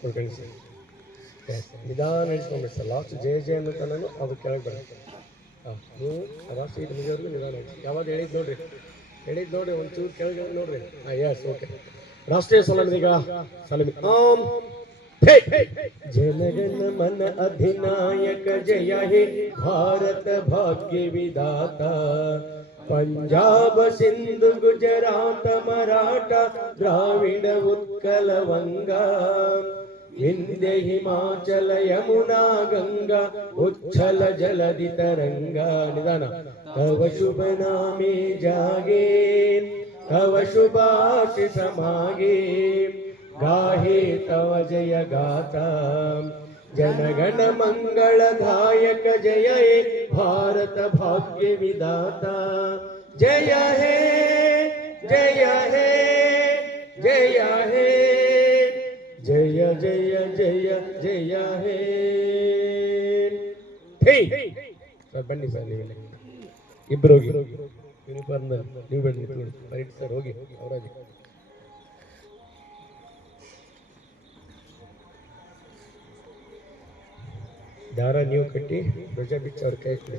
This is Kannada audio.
ಕೊಡ್ಕೊಂಡು ಸರ್ ನಿಧಾನ ಇಳಿಸ್ಕೊಂಡ್ಬಿಡಿ ಸರ್ ಲಾಸ್ಟ್ ಜಯ ಜಯ ಅನ್ನೋ ತನೂ ಅದು ಕೆಳಗೆ ಬರುತ್ತೆ. ಹಾಂ ನೀವು ರಾಷ್ಟ್ರ ಇದು ಮುಗಿಯೋರ್ಗು ನಿಧಾನ ಇಳಿಸಿ. ಯಾವಾಗ ಹೇಳಿದ್ದು ನೋಡ್ರಿ ಒಂಚೂರು ಕೆಳಗೆ ನೋಡ್ರಿ. ಹಾಂ ಎಸ್ ಓಕೆ. ರಾಷ್ಟ್ರೀಯ ಸಲಮಿಗ ಸಲಮಿ ಓಂ ಜನಗಣ ಮನ ಅಧಿನಾಯಕ ಜಯ ಹೇ ಭಾರತ ಭಾಗ್ಯ ವಿಧಾತ पंजाब सिंधु गुजरात मराठा द्राविड उत्कल वंगा विंध्य हिमाचल यमुना गंगा उच्छल जलधि तरंगा निदान तव शुभ नामे जागे तव शुभाशिष मागे गाहे तव जय गाथा जनगण मंगलदायक जय हे भारत भाग्य विधाता जय हे जय हे जय हे जय जय जय जय हे सर बन्नी सर ನೀವು ಇಬ್ಬರು ಹೋಗಿ ಯೂನಿಫಾರ್ಮ್ ನೀವು ಬನ್ನಿ ರೈಟ್ ಸರ್ ಹೋಗಿ ಅವರಾಗಿ ದಾರ ನೀವು ಕಟ್ಟಿ ಧ್ವಜ ಬಿಚ್ಚಿ ಅವ್ರ ಕೈ ಕೊಡಿ.